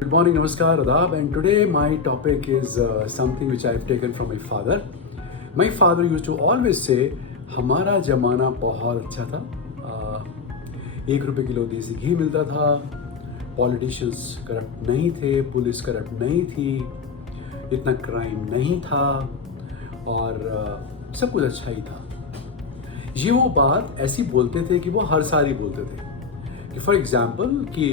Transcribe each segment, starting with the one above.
Good morning, Namaskar, Adab, and today my topic is something which I've taken from my father. My father used to always say, हमारा ज़माना बहुत अच्छा था. 1 रुपये kilo देसी घी मिलता था, पॉलिटिशियंस करप्ट नहीं थे, पुलिस करप्ट नहीं थी, इतना क्राइम नहीं था और सब कुछ अच्छा ही था. ये वो बात ऐसी बोलते थे कि वो हर साल ही बोलते थे कि फॉर एग्जाम्पल कि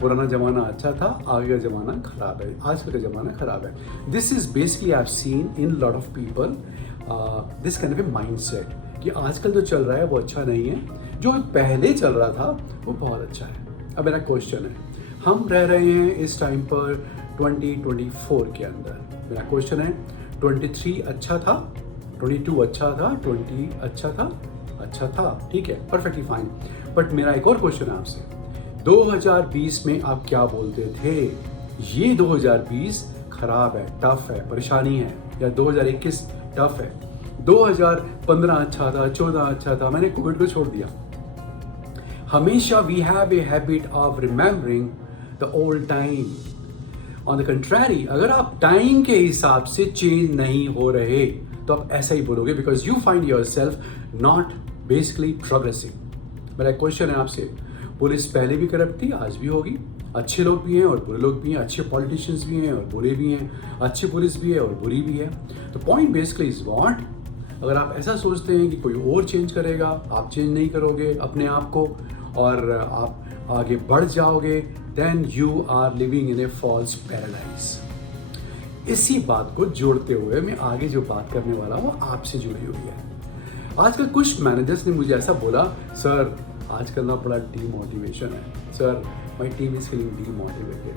पुराना ज़माना अच्छा था, आगे का ज़माना ख़राब है, आजकल का ज़माना ख़राब है. This is basically I have seen in lot of people this kind of a mind set कि आजकल जो चल रहा है वो अच्छा नहीं है, जो पहले चल रहा था वो बहुत अच्छा है. अब मेरा क्वेश्चन है, हम रह रहे हैं इस टाइम पर 2024 के अंदर. मेरा क्वेश्चन है 23 अच्छा था, 22 अच्छा था, 20 अच्छा था, ठीक है, परफेक्टली फाइन. बट मेरा एक और क्वेश्चन है आपसे, 2020 में आप क्या बोलते थे? ये 2020 खराब है, टफ है, परेशानी है, या 2021 टफ है, 2015 अच्छा था, 14 अच्छा था, मैंने कोविड को छोड़ दिया. हमेशा we have a habit of remembering the old time. On the contrary, अगर आप टाइम के हिसाब से चेंज नहीं हो रहे तो आप ऐसा ही बोलोगे, because you find your self not basically progressing. मेरा क्वेश्चन है आपसे, पुलिस पहले भी करप्ट थी, आज भी होगी. अच्छे लोग भी हैं और बुरे लोग भी हैं, अच्छे पॉलिटिशियंस भी हैं और बुरे भी हैं, अच्छी पुलिस भी है और बुरी भी है. तो पॉइंट बेसिकली इज व्हाट, अगर आप ऐसा सोचते हैं कि कोई और चेंज करेगा, आप चेंज नहीं करोगे अपने आप को और आप आगे बढ़ जाओगे, then you are living in a false paradise. इसी बात को जोड़ते हुए मैं आगे जो बात करने वाला हूँ आपसे जुड़ी हुई है. आजकल कुछ मैनेजर्स ने मुझे ऐसा बोला, सर आजकल ना बड़ा डीमोटिवेशन है, sir my team is feeling demotivated.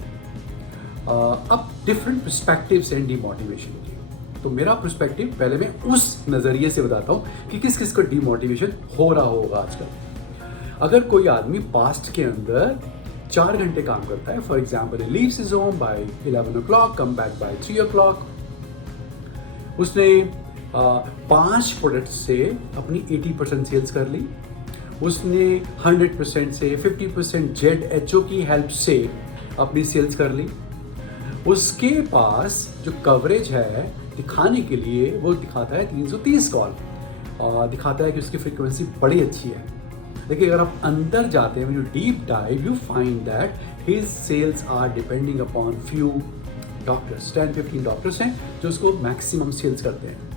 अब डिफरेंट पर्सपेक्टिव्स हैं डीमोटिवेशन के. तो मेरा पर्सपेक्टिव पहले मैं उस नज़रिए से बताता हूँ कि किस किस को डीमोटिवेशन हो रहा होगा आजकल. अगर कोई आदमी पास्ट के अंदर 4 घंटे काम करता है, for example leaves his home by 11 o'clock, come back by 3 o'clock, उसने 5 प्रोडक्ट से अपनी 80% सेल्स कर ली, उसने 100% से 50% ZHO की हेल्प से अपनी सेल्स कर ली. उसके पास जो कवरेज है दिखाने के लिए वो दिखाता है 330 कॉल, और दिखाता है कि उसकी फ्रीक्वेंसी बड़ी अच्छी है. देखिए, अगर आप अंदर जाते हैं, you deep dive, you find that his sales are depending upon few doctors. 10-15 doctors हैं जो उसको मैक्सिमम सेल्स करते हैं.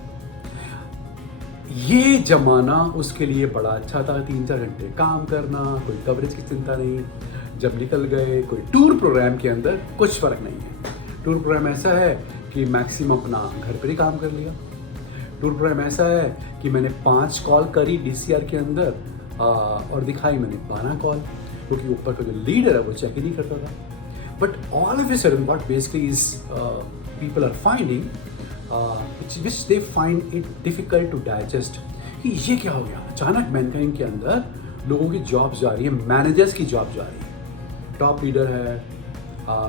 ये जमाना उसके लिए बड़ा अच्छा था, 3-4 घंटे काम करना, कोई कवरेज की चिंता नहीं. जब निकल गए कोई टूर प्रोग्राम के अंदर कुछ फ़र्क नहीं है. टूर प्रोग्राम ऐसा है कि मैक्सिमम अपना घर पर ही काम कर लिया. टूर प्रोग्राम ऐसा है कि मैंने 5 कॉल करी DCR के अंदर और दिखाई मैंने 12 कॉल, क्योंकि ऊपर का जो लीडर है वो चेक ही नहीं करता था. But all of a sudden what basically is people are finding which they find it difficult to digest कि ये क्या हो गया. अचानक मैनकाइंड के अंदर लोगों की जॉब्स जा रही है, मैनेजर्स की जॉब जा रही है. टॉप लीडर है,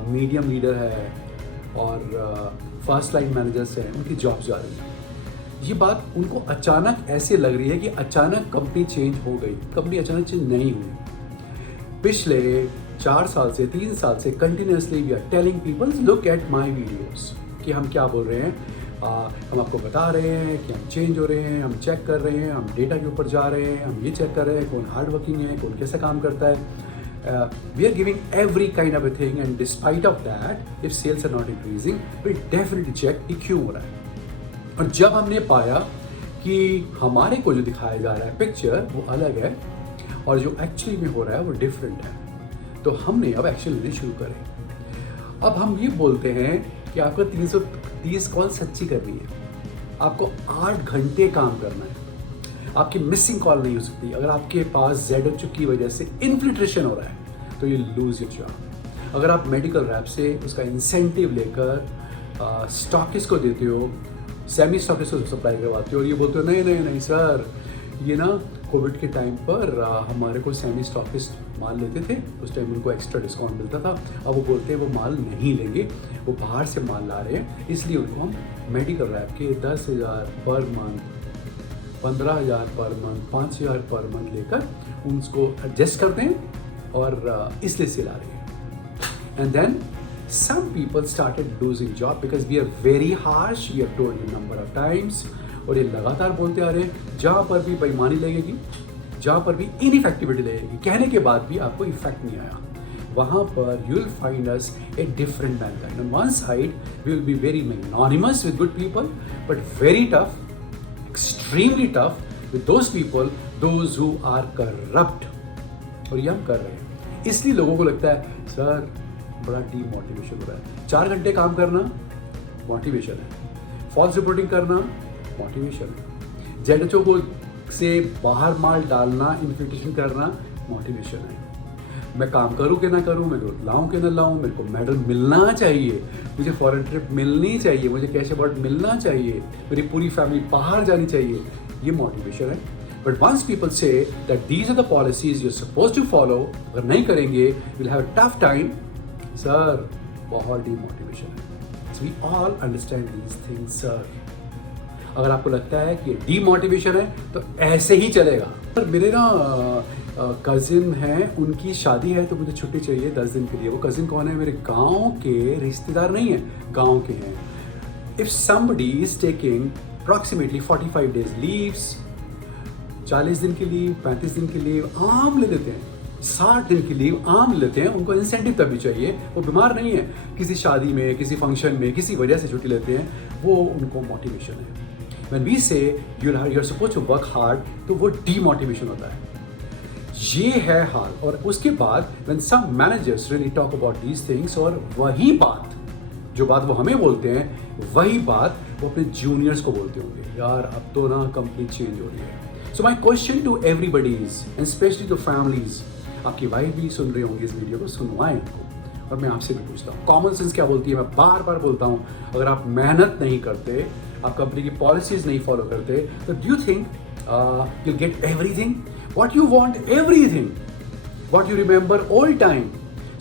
मीडियम लीडर है और फर्स्ट लाइन मैनेजर्स हैं, उनकी जॉब्स जा रही है. ये बात उनको अचानक ऐसे लग रही है कि अचानक कंपनी चेंज हो गई. कंपनी अचानक चेंज नहीं हुई. पिछले 4 साल से 3 साल से continuously we are telling people look at my videos कि हम क्या बोल रहे हैं. हम आपको बता रहे हैं कि हम चेंज हो रहे हैं, हम चेक कर रहे हैं, हम डेटा के ऊपर जा रहे हैं, हम ये चेक कर रहे हैं कौन हार्ड वर्किंग है, कौन कैसा काम करता है. We are giving every kind of a thing, and despite of that if sales are not increasing we definitely check कि क्यों हो रहा है. और जब हमने पाया कि हमारे को जो दिखाया जा रहा है पिक्चर वो अलग है और जो एक्चुअली में हो रहा है वो डिफरेंट है, तो हमने अब एक्शन लेने शुरू करे. अब हम ये बोलते हैं कि आपको 330 कॉल सच्ची करनी है, आपको 8 घंटे काम करना है, आपकी मिसिंग कॉल नहीं हो सकती. अगर आपके पास ZHO की वजह से इन्फिल्ट्रेशन हो रहा है तो यू लूज योर जॉब. अगर आप मेडिकल रैप से उसका इंसेंटिव लेकर स्टॉकिस्ट को देते हो, सेमी स्टॉकिस्ट को सप्लाई करवाते हो और ये बोलते हो नहीं सर, ये ना कोविड के टाइम पर हमारे को सेमी स्टॉकिस्ट माल लेते थे, उस टाइम उनको एक्स्ट्रा डिस्काउंट मिलता था. अब वो बोलते हैं वो माल नहीं लेंगे, वो बाहर से माल ला रहे हैं, इसलिए उनको हम मेडिकल रैप के 10,000 per month, 15,000 per month, 5,000 per month लेकर उनको एडजस्ट करते हैं और इसलिए सेल आ रही है. And then some people started losing job because we are very harsh, we have told you number of times, और ये लगातार बोलते आ रहे हैं जहाँ पर भी बेईमानी लगेगी, जहाँ पर भी इनइफेक्टिविटी लगेगी, कहने के बाद भी आपको इफेक्ट नहीं आया, वहाँ पर you will find us a different mankind. On one side, we will be very magnanimous with good people, but very tough, extremely tough with those people, those who are corrupt. और ये हम कर रहे हैं, इसलिए लोगों को लगता है सर बड़ा डीमोटिवेशन हो रहा है. 4 घंटे काम करना मोटिवेशन है, फॉल्स रिपोर्टिंग करना मोटिवेशन है, जेडएचओ को से बाहर माल डालना, इन्फिल्ट्रेशन करना मोटिवेशन है. मैं काम करूँ कि ना करूँ, मैं ग्रोथ लाऊँ कि ना लाऊँ, मेरे को मेडल मिलना चाहिए, मुझे फॉरेन ट्रिप मिलनी चाहिए, मुझे कैश अवार्ड मिलना चाहिए, मेरी पूरी फैमिली बाहर जानी चाहिए, ये मोटिवेशन है. But once people say that these are the policies you suppose to follow, अगर नहीं करेंगे will have a tough time, sir बहुत डीमोटिवेशन है. So we all understand these things sir. अगर आपको लगता है कि डीमोटिवेशन है तो ऐसे ही चलेगा. सर मेरे ना कज़िन हैं, उनकी शादी है तो मुझे छुट्टी चाहिए 10 दिन के लिए. वो कज़िन कौन है? मेरे गांव के रिश्तेदार नहीं हैं, गांव के हैं. If somebody is taking approximately 45 days leaves, 40 दिन की लीव, 35 दिन की लीव आम ले लेते हैं, 60 दिन की लीव आम लेते हैं. उनको इंसेंटिव तभी चाहिए, वो बीमार नहीं है, किसी शादी में, किसी फंक्शन में, किसी वजह से छुट्टी लेते हैं, वो उनको मोटिवेशन है. When we say you're supposed to work hard, तो वो डीमोटिवेशन होता है. ये है हाल. और उसके बाद when some managers really talk about these things, और वही बात, जो बात वो हमें बोलते हैं, वही बात वो अपने जूनियर्स को बोलते होंगे, यार अब तो ना कंपनी चेंज हो रही है. So my question to everybody is, and especially to families, आपकी वाइफ भी सुन रही होंगी इस वीडियो को, सुनवाएं उनको. और मैं आपसे भी पूछता हूँ, कॉमन सेंस क्या बोलती है? मैं बार बार बोलता हूँ, अगर आप मेहनत नहीं करते, आप कंपनी की पॉलिसीज नहीं फॉलो करते, तो do you think you'll get everything? What you want, everything. What you remember all time.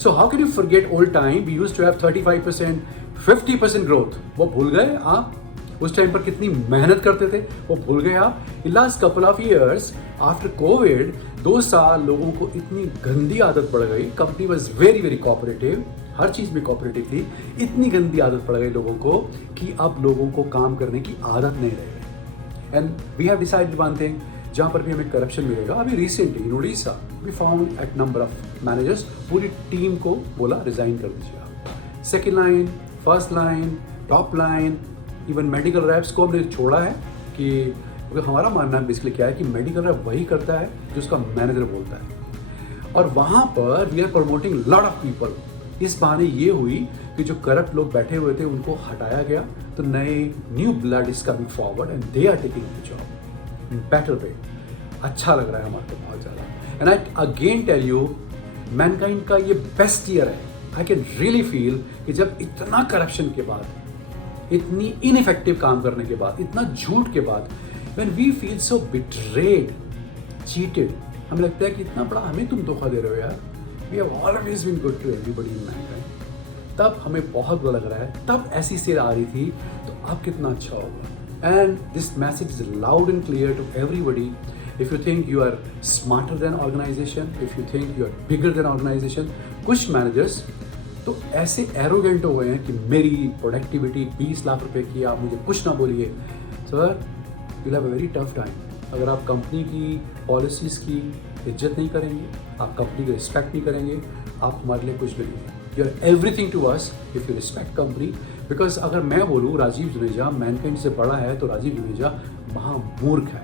So how can you forget all time? We used to have 35%, 50% growth. वो भूल गए आप? उस टाइम पर कितनी मेहनत करते थे, वो भूल गए आप? In last couple of years, after COVID, 2 साल लोगों को इतनी गंदी आदत पड़ गई. Company was very very cooperative, हर चीज़ में कोऑपरेटिव थी. इतनी गंदी आदत पड़ गई लोगों को कि अब लोगों को काम करने की आदत नहीं रह गई. And we have decided one thing, जहाँ पर भी हमें करप्शन मिलेगा, अभी recently in Orissa we found at number of managers, पूरी टीम को बोला रिजाइन कर दीजिए आप. Second line, first line, top line, even medical reps को हमने छोड़ा है कि हमारा मानना बेसिकली क्या है कि मेडिकल रैप वही करता है जो उसका मैनेजर बोलता है. और वहाँ पर we are promoting lot of people. इस बहाने ये हुई कि जो करप्ट लोग बैठे हुए थे उनको हटाया गया, तो नए new blood is coming forward and they are taking the job in better way. अच्छा लग रहा है हमारे को बहुत ज़्यादा. And I again tell you, Mankind का ये बेस्ट ईयर है. आई कैन रियली फील कि जब इतना करप्शन के बाद, इतनी इनइफेक्टिव काम करने के बाद, इतना झूठ के बाद, when we feel so betrayed, cheated, हमें लगता है कि इतना बड़ा हमें तुम धोखा दे रहे हो यार. We have always been good to everybody in mankind. तब हमें बहुत बुरा लग रहा है, तब ऐसी सेल आ रही थी, तो अब कितना अच्छा होगा. And this message is loud and clear to everybody. If you think you are smarter than organization, if you think you are bigger than organization, कुछ managers तो ऐसे arrogant हो गए हैं कि मेरी प्रोडक्टिविटी 20 लाख रुपए की, आप मुझे कुछ ना बोलिए. Sir you'll have a very tough time. अगर आप कंपनी की पॉलिसीज़ की इज्जत नहीं करेंगे, आप कंपनी की रिस्पेक्ट नहीं करेंगे, आप हमारे लिए कुछ भी नहीं है. You are everything to us if you respect company. Because अगर मैं बोलूँ राजीव जुनेजा मैनकाइंड से बड़ा है, तो राजीव जुनेजा महामूर्ख है.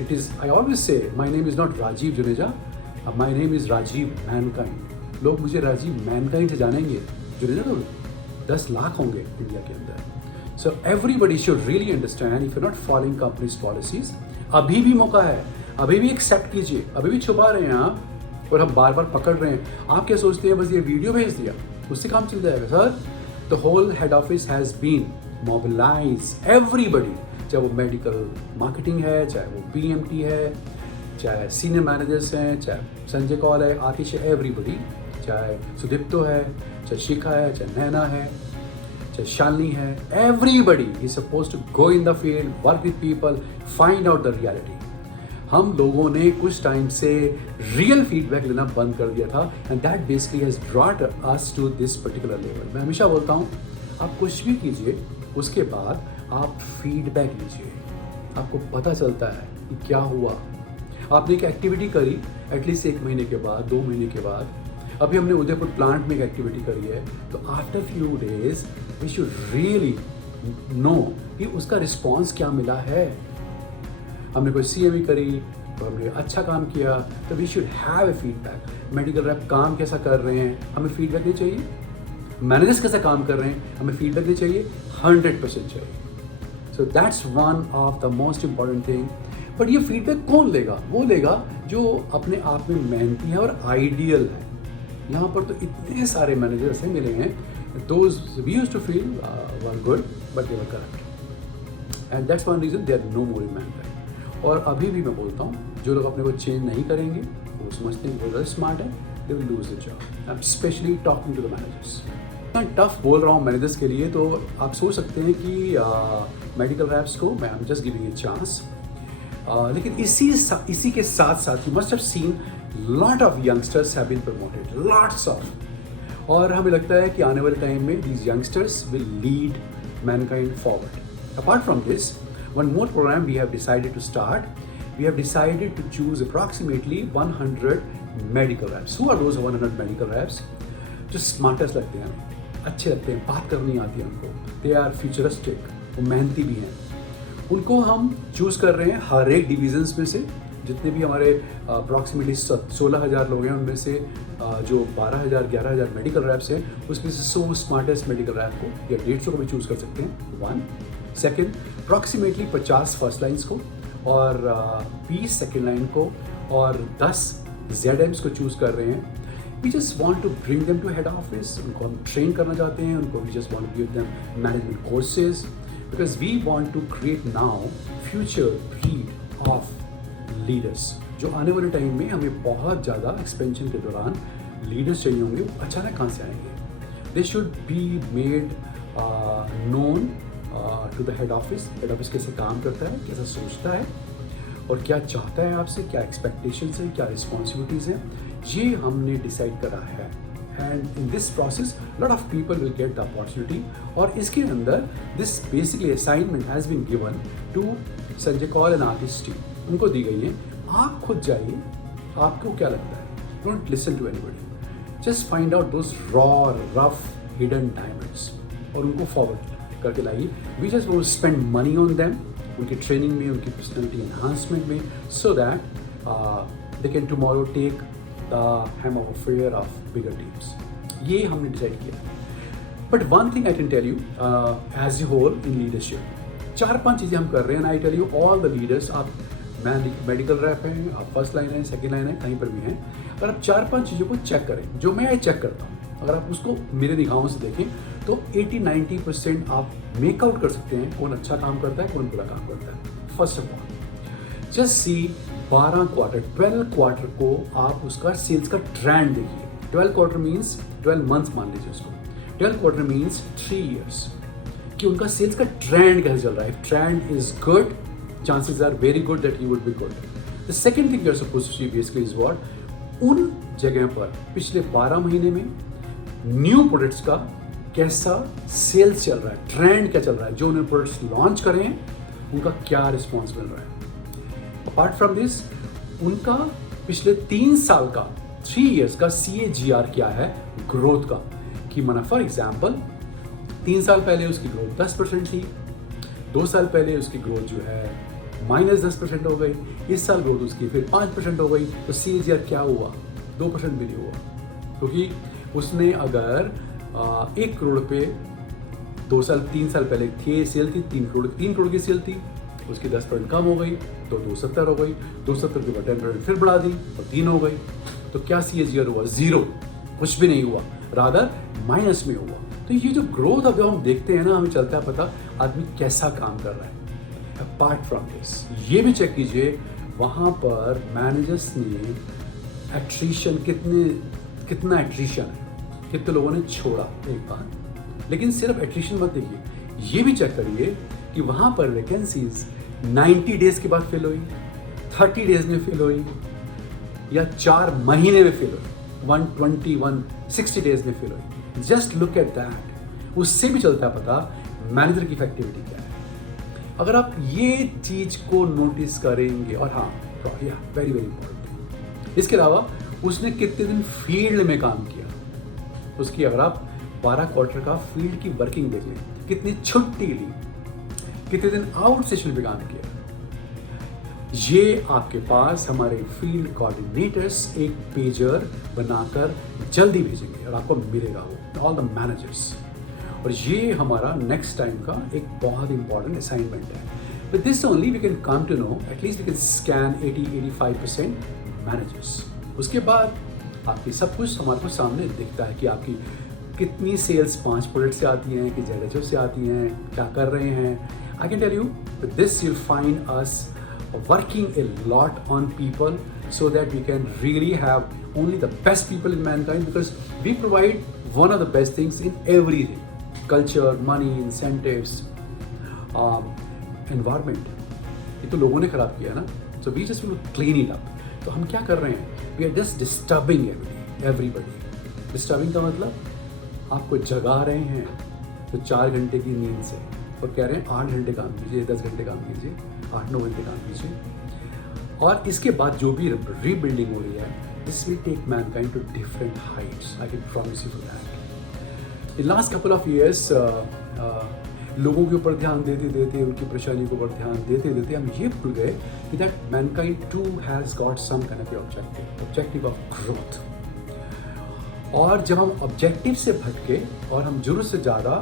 It is, I always say my name is not Rajeev Juneja, my name is Rajeev Mankind. लोग मुझे राजीव मैनकाइंड से जानेंगे, जुनेजा तो 10 लाख होंगे इंडिया के अंदर. So everybody should really understand, if you're not following company's policies, अभी भी मौका है, अभी भी एक्सेप्ट कीजिए. अभी भी छुपा रहे हैं आप और हम बार बार पकड़ रहे हैं. आप क्या सोचते हैं बस ये वीडियो भेज दिया उससे काम चल जाएगा? Sir, the whole head office has been mobilise, everybody, चाहे वो मेडिकल मार्केटिंग है, चाहे वो PMT है, चाहे सीनियर मैनेजर्स हैं, चाहे संजय कौल है, आतिश है, एवरीबडी, चाहे सुदीप्तो है, चाहे शिखा है, चाहे नैना है, चाहे शालिनी है, everybody is supposed to go in the field, work with people, find out the reality. हम लोगों ने कुछ टाइम से रियल फीडबैक लेना बंद कर दिया था and that basically has brought us to this particular level. मैं हमेशा बोलता हूँ आप कुछ भी कीजिए उसके बाद आप फीडबैक लीजिए, आपको पता चलता है कि क्या हुआ। आपने एक एक्टिविटी करी एटलीस्ट 1 महीने के बाद, 2 महीने के बाद, अभी हमने उदयपुर प्लांट में एक एक्टिविटी करी है, तो after few days we should really know कि उसका रिस्पॉन्स क्या मिला है। हमने कोई CME करी तो हमने अच्छा काम किया, तो we should have a feedback. Medical rep काम कैसा कर रहे हैं, हमें फीडबैक नहीं चाहिए। मैनेजर्स कैसा काम कर रहे हैं, हमें फीडबैक नहीं चाहिए, 100% चाहिए। So that's one of the most important thing. But ये फीडबैक कौन लेगा? वो लेगा जो अपने आप में मेहनती है और आइडियल है। यहाँ पर तो इतने सारे मैनेजर्स हैं मिले हैं, those we used to feel were good but they were corrupt and that's one reason they are no more in Mankind. और अभी भी मैं बोलता हूँ जो लोग अपने को चेंज नहीं करेंगे वो समझते हैं वो ज़्यादा स्मार्ट है, they will lose the job. I am specially talking to the managers. मैं टफ बोल रहा हूँ मैनेजर्स के लिए, तो आप सोच सकते हैं कि मेडिकल रैप्स को मैं I am just giving a chance. लेकिन इसी के साथ साथ you must have seen lot of youngsters have been promoted, lots of. और हमें लगता है कि आने वाले टाइम में these youngsters will lead Mankind forward. Apart from this, one more program we have decided to start. We have decided to choose approximately 100 medical reps. Who are those 100 medical reps? जो smartest लगते हैं, अच्छे लगते हैं, बात करनी आती है उनको, they are futuristic, वो मेहनती भी हैं। उनको हम चूज़ कर रहे हैं हर एक डिविजन्स में से। जितने भी हमारे अप्रॉक्सीमेटली 16,000 लोग हैं उनमें से जो 12,000 11,000 मेडिकल रैप्स हैं उसमें से 100 स्मार्टेस्ट मेडिकल रैप को या 150 को भी चूज़ कर सकते हैं। 1 सेकेंड, अप्रॉक्सीमेटली 50 फर्स्ट लाइन्स को और 20 सेकेंड लाइन को और 10 ZMs को चूज़ कर रहे हैं। We just want to bring them to head office, उनको हम ट्रेन करना चाहते हैं, उनको we just want to give them management courses because we want to create now future breed of leaders. जो आने वाले टाइम में हमें बहुत ज़्यादा एक्सपेंशन के दौरान लीडर्स चाहिए होंगे, वो अचानक कहाँ से आएंगे? They should be made known to the head office. Head office कैसे काम करता है, कैसा सोचता है और क्या चाहता है आपसे, क्या एक्सपेक्टेशंस हैं, क्या रिस्पॉन्सिबिलिटीज़ हैं, ये हमने डिसाइड करा है। And in this process lot of people will get the opportunity. और इसके अंदर this basically assignment has been given to Sanjay Kaul and artist team. उनको दी गई है, आप खुद जाइए, आपको क्या लगता है, don't listen to anybody, just find out those raw rough hidden diamonds और उनको फॉरवर्ड करके लाइए। We just want to spend money on them, उनकी ट्रेनिंग में, उनकी पर्सनैलिटी एनहांसमेंट में, so that they can tomorrow take the helm of affair of bigger teams. ये हमने डिसाइड किया। But one thing I can tell you as a whole in leadership, 4-5 चीज़ें हम कर रहे हैं। I tell you all the leaders, आप medical rep हैं, आप फर्स्ट लाइन है, सेकेंड लाइन है, कहीं पर भी हैं, अगर आप 4-5 चीज़ों को चेक करें जो मैं चेक करता हूँ, अगर आप उसको मेरे निगाहों से देखें तो 80-90% आप मेकआउट कर सकते हैं कौन अच्छा काम करता है, कौन बुरा काम करता है। First of all just see 12 quarter, 12 quarter को आप उसका सेल्स का ट्रेंड देखिए। 12 क्वार्टर मीन्स 12 मंथ्स मान लीजिए उसको, 12 क्वार्टर मीन्स 3 ईयर्स कि उनका सेल्स का ट्रेंड कैसे चल रहा है। Trend is good, chances are very good that you would be good. The second thing you're supposed to see basically is what, उन जगह पर पिछले 12 महीने में न्यू प्रोडक्ट्स का कैसा सेल्स चल रहा है, ट्रेंड क्या चल रहा है, जो उन्होंने प्रोडक्ट्स लॉन्च करे हैं उनका क्या रिस्पॉन्स मिल रहा है। अपार्ट फ्रॉम दिस, उनका पिछले 3 साल का 3 ईयर्स का CAGR क्या है ग्रोथ का, कि माना फॉर एग्जाम्पल 3 साल पहले उसकी ग्रोथ 10% थी, 2 साल पहले उसकी ग्रोथ जो है -10% हो गई, इस साल ग्रोथ उसकी फिर 5% हो गई, तो CAGR क्या हुआ? 2% भी नहीं हुआ, क्योंकि उसने अगर 1 करोड़ पे 3 साल पहले थी सेल थी 3 करोड़ की सेल थी, उसकी 10% कम हो गई तो 270 हो गई, 270 के बाद 10% फिर बढ़ा दी तो 3 हो गई, तो क्या CAGR हुआ? 0, कुछ भी नहीं हुआ, रादर माइनस में हुआ। तो ये जो ग्रोथ अब हम देखते हैं ना, हमें चलता है पता आदमी कैसा काम कर रहा है। अपार्ट फ्रॉम दिस, ये भी चेक कीजिए वहाँ पर मैनेजर्स ने एट्रीशन कितना एट्रीशन है, कितने लोगों ने छोड़ा एक बार। लेकिन सिर्फ एट्रीशन मत देखिए, ये भी चेक करिए कि वहाँ पर वैकेंसीज 90 डेज के बाद फिल हुई, 30 डेज में फिल हुई या 4 महीने में फिल हुई, 160 डेज में फिल हुई, जस्ट लुक एट दैट। उससे भी चलता है पता मैनेजर की इफेक्टिविटी क्या है। अगर आप ये चीज को नोटिस करेंगे, और हाँ वेरी वेरी इंपॉर्टेंट, इसके अलावा उसने कितने दिन फील्ड में काम किया, उसकी अगर आप 12 क्वार्टर का फील्ड की वर्किंग देख लें, कितनी छुट्टी ली, कितने दिन आउट सेशन पे काम किया, ये आपके पास हमारे फील्ड कोऑर्डिनेटर्स एक पेजर बनाकर जल्दी भेजेंगे और आपको मिलेगा वो, ऑल द मैनेजर्स। और ये हमारा नेक्स्ट टाइम का एक बहुत इंपॉर्टेंट असाइनमेंट है। With this only we can come to know, at least we can scan 80-85% managers. उसके बाद आपकी सब कुछ हमारे को सामने दिखता है कि आपकी कितनी सेल्स 5 प्रोडक्ट से आती हैं, कि जेड से आती हैं, क्या कर रहे हैं। I can tell you with this you'll find us working a lot on people so that we can really have only the best people in mankind, because we provide one of the best things in everything: culture, money, incentives, environment. ये तो लोगों ने खराब किया ना, so we just want to clean it up. तो हम क्या कर रहे हैं? We are just disturbing everybody. Disturbing का मतलब आपको जगा रहे हैं तो 4 घंटे की नींद से और कह रहे हैं 8 घंटे काम कीजिए, 10 घंटे काम कीजिए, 8-9 घंटे काम कीजिए। और इसके बाद जो भी रीबिल्डिंग हो रही है, this will take Mankind to different heights, I can promise you for that. In last couple of years लोगों के ऊपर ध्यान देते देते, उनकी परेशानी के ऊपर ध्यान देते देते हम ये भूल गए कि that Mankind too has got some kind of objective of growth. और जब हम ऑब्जेक्टिव से भटके और हम जरूरत से ज़्यादा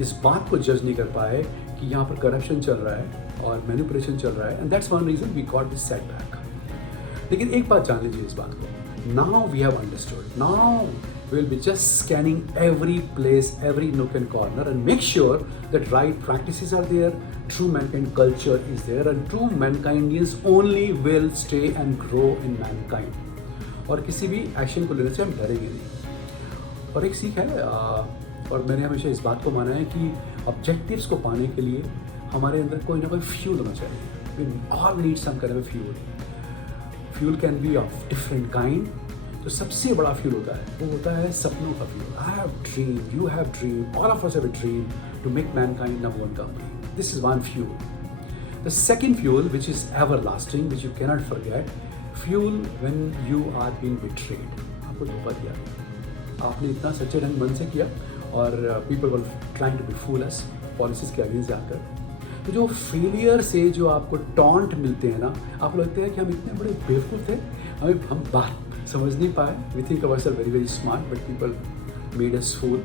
इस बात को जज नहीं कर पाए कि यहाँ पर करप्शन चल रहा है और मैनिपुलेशन चल रहा है, and that's one reason we got this setback. लेकिन एक बात जान लीजिए इस बात को, now we have understood, now we will be just scanning every place, every nook and corner, and make sure that right practices are there, true mankind culture is there, and true mankindians only will stay and grow in mankind. और किसी भी action को लेने से हम डरेंगे नहीं। और एक सीख है, और मैंने हमेशा इस बात को माना है कि ऑब्जेक्टिव्स को पाने के लिए हमारे अंदर कोई ना कोई फ्यूल होना चाहिए। We all need some kind of fuel. Fuel can be of different kind. तो सबसे बड़ा फ्यूल होता है, वो होता है सपनों का fuel. I have dream, you have dream, all of us have a dream to make Mankind number one company. This is one fuel. The second fuel which is everlasting, which you cannot forget, fuel when you are being betrayed. आपको धोखा दिया, आपने इतना सच्चे ढंग मन से किया और people were trying to be fool us, policies के अगेंस्ट जाकर। तो जो फेलियर से जो आपको टॉन्ट मिलते हैं ना, आपको लगता है कि हम इतने बड़े बेवकूफ़ थे, हम बात समझ नहीं पाए। We think our self very very smart but people made us fool.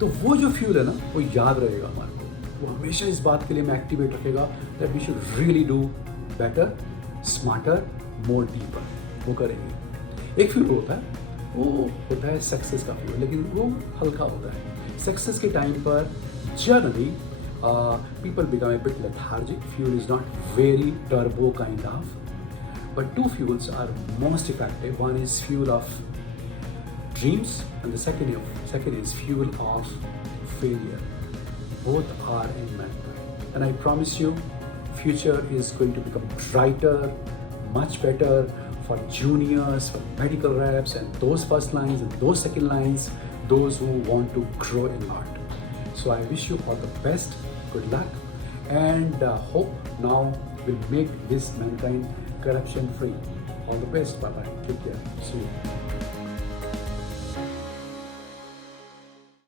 तो वो जो फ्यूल है ना, वो याद रहेगा हमारे को, वो हमेशा इस बात के लिए मैं एक्टिवेट रखेगा that we should really do better, smarter, more deeper. वो करेंगे। एक फ्यूल होता है, वो होता है सक्सेस का फ्यूल, लेकिन वो हल्का होता है। सक्सेस के टाइम पर generally people become a bit lethargic. Fuel is not very turbo kind of, but two fuels are most effective. One is fuel of dreams, and the second is fuel of failure. Both are in mankind, and I promise you, future is going to become brighter, much better for juniors, for medical reps, and those first lines and those second lines, those who want to grow a lot. So I wish you all the best. Good luck, and hope now will make this mankind corruption free. All the best. Bye bye. Take care. See you.